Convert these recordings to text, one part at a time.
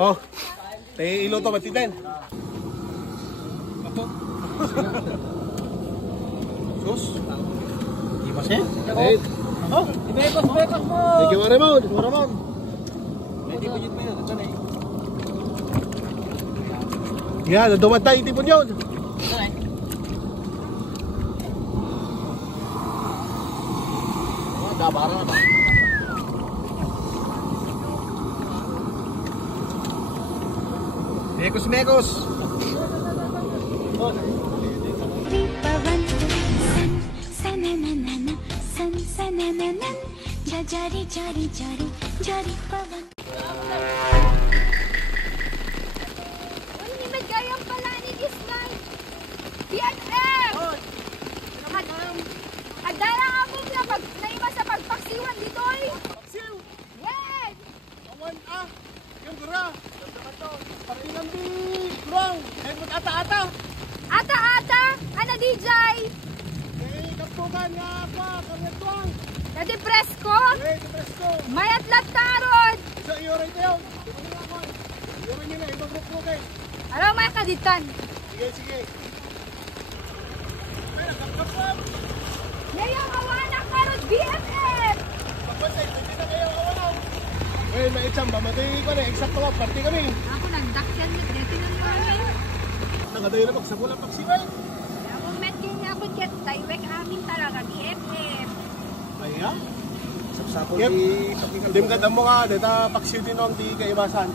Oh, iluto ba titin? Apo. Sus. Di ba siya? Oh, ibekos mo. Thank you, Ramon. Medyo budget mo yun. Ito na eh. Yan, dumantay, itipon yun. Dabara na ba? Mekos. Jari pavan. Hindi magayang pala ni this guy. BFF! Adara nga po na naima sa pagpaksiwan dito eh. Paksiw! Yes! Awan yung gura. Pakilang di kurang. Kahit mag-ata-ata. Ata! Ano DJ? Kampugan nga pa, karnetuang. Nadi presko? Presko. Mayat latarod! Sa iyo rin tayo. Iyo rin nila, ibang grupo kayo. Araw may kaditan. Sige. Ay, nakakapap. Ngayong awanak karod BFF! Pagpasay, hindi na kayo awalaw. Ngayon, may itsamba, matay ko na, exact pa, party kami. Ako nagdakyan ni Greti ng mami. Nakadayo na pagsagula paksiwal. Kaya kung met kanya ako dyan, taywek amin talaga BFF. Ay ha? Sapsapol di pakikal. Dim ka mo ka, dita paksiw din ang di kaibasan.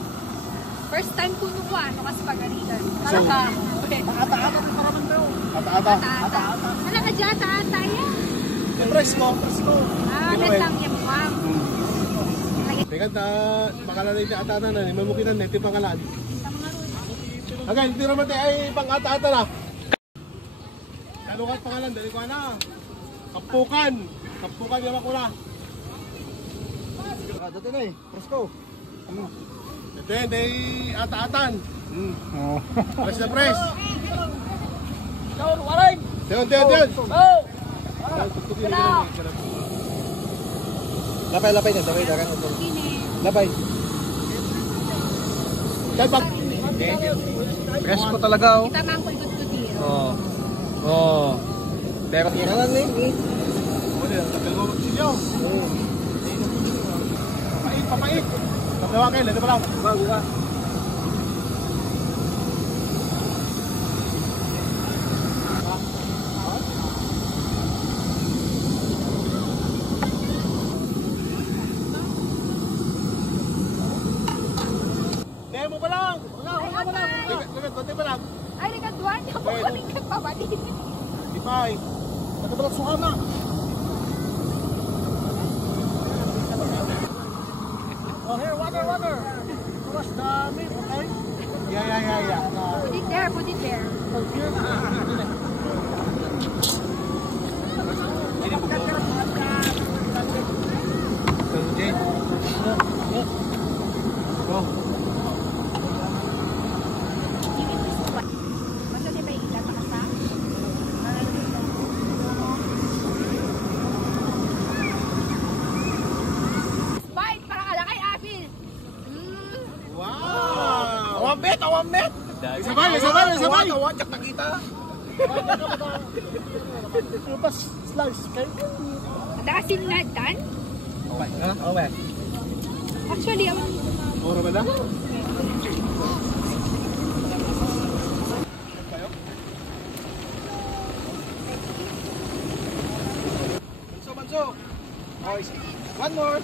First time ko nung ano kasi pagalitan. Talaga. Ata-ata rin para man daw. Ata-ata. Ano ka dyan, ata-ata yan? Presko. Net lang yung mukhang. Teka, bakalan na yung ata-ata na, may mukitan na, iti pangalan. Agay, hindi naman tayo ay pang ata-ata na. Ano ka pangalan, dali ko na. Kampukan yung ako na. Dati na eh, presko. Ito yun, day ata-atan. Press na press. Tiyon. Lapay na, lapay. Presko talaga oh. Kita man ko ikot-kutin. Oo. Pero tiranan eh. Wala lang, tapil mo magsilyo. Papait. Tapawa kayo, lalo pa lang. Buka. Demo pa lang. Konti pa lang. Ay, nagkaduan niya po ko rin kagpabalik. Ipay. Nagkabalak suha na. Oh, here, water. Wash the meat, okay? Yeah. Put it there. Go. Basta di ba ikat ka sa? Bite para kalakay, Apil. Wow! Awambet! Sabay! Wajak na kita! Ano pa slice, okay? Adasin na dan? Okay. Actually, Ora ba na? Manso. One more.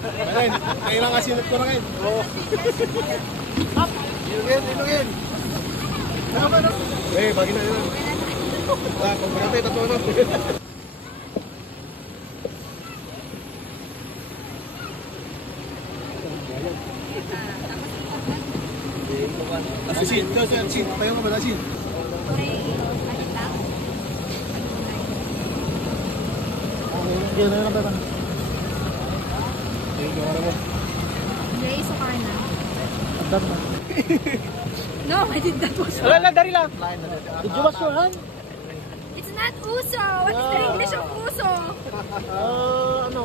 Ayun, kailangan kasinot ko na ngayon. Oo. Ilugin. Bagi na yun. Kung berapa ito na. Asin. Tayo ka ba asin? Yan na ba? Grace o kana? Andam na. No, I did that was. Wala na, dari lang. Did you wash your hand? It's not uso. What is the English of uso? Ano?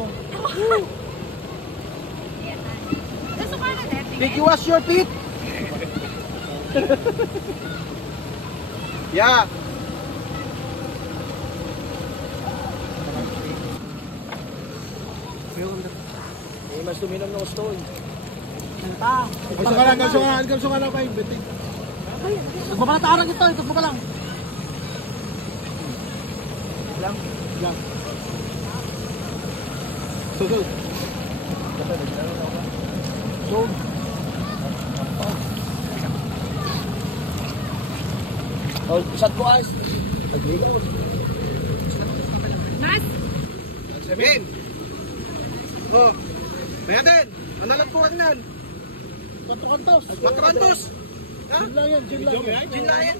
Gusto ka na din. Did you wash your teeth? Yeah. Mas tuminom ng gusto. Kalso ka lang kayo. Bitin. Magpapalataran ito. Ito pa lang. Lang. So. Oh, pusat ko ayos. Mas? Sabihin. Oh. Kaya din. Ano lang po nan? Patukantos. Matrantos. Ha? Gin lang yan. Gin lang yan.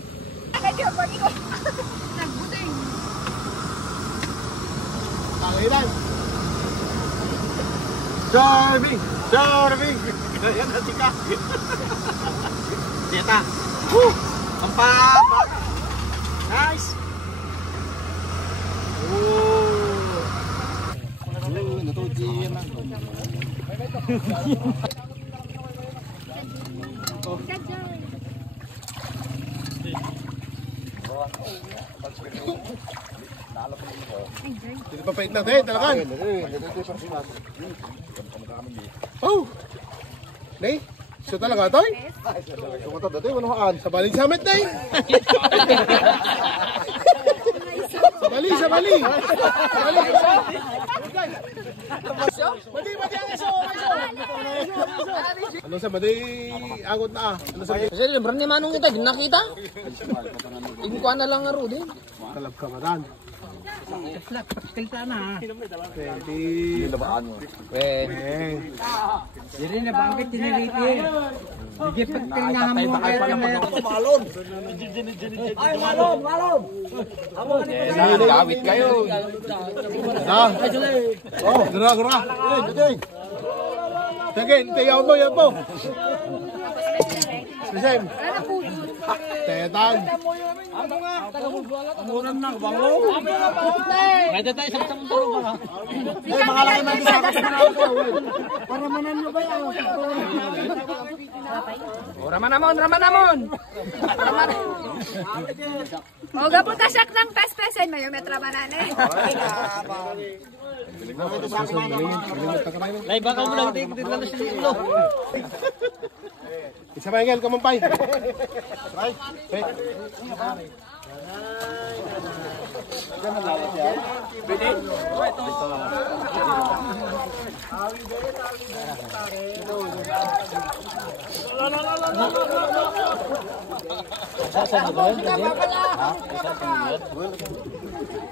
Medyo body ko. Nagbuding. Tangilan. Serving! Ayan na sika. Seta. Woo! Ang baka. Nice! Natutujian lang. Gadyan. Hindi pa pait na tayo. Talakan. Oh! Nay? So talaga tayo? Sumato dati, wanuhaan. Sa Bali Summit na eh. Sa Bali. Ano sa Bali? Agot na ah. Ano sa Bali? Kasi limbran ni Manong kita, nakita? Ikuha na lang nga ro din. Talab ka maran. Pwede. Labaan mo. Pwede. Jadi na bangkit tiniriti. Sige pagtinahan mo kayo na Malon! Ay, malon! Gawit kayo. Ah. Oh, gra. Sige, tayaw mo. Sisem. Tetan. Amuran na, bango. Pwede tayo sa isang turo ba? Mga laki man sa akin. para manan mo ba yan? Ramanamon! O, gabot ka siya ng pespesen mo yung metra manane. Lai baka mo lang din dito na sila. Isa pa Engel, kamampay. Right.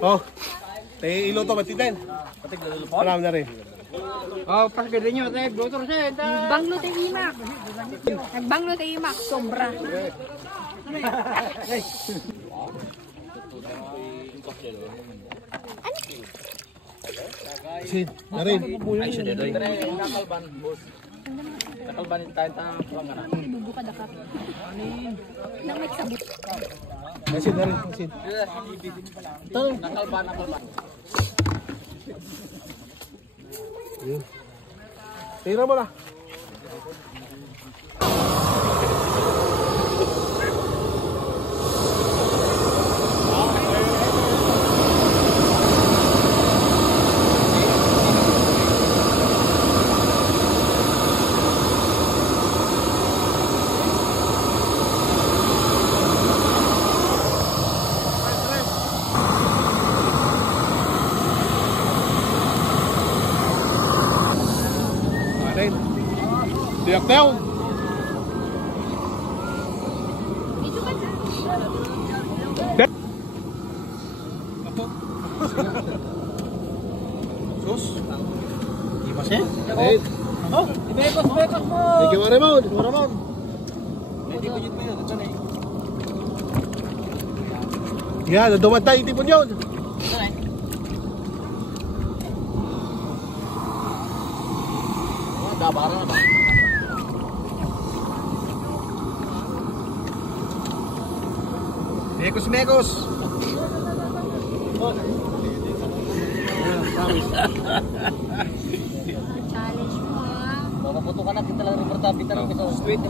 Oh. Iluto batiten. Alam na rin. Oh, pas gede nyo, tayo blotor siya. Banglo tayo imak. Nagbanglo tayo imak. Sobra. Sin, na rin. Ay, siya dito. Nakalban tayo ta pangalan. Bubuka dakap. Nang may sabot. Sin, na rin. Sin. Nakalban. Tira mo na. Diyak tayo. Sus. Imas eh? Hey. Oh, ibekos mo. Thank you, Ramon. Hindi ko yun yan. Ito na eh. Yan, dumatay itipon yun. Ito na eh. Dabara na ba? Mekos. Challenge mo ah. Mapaputo ka na, kita lang rin pertabi tanong sa sweet.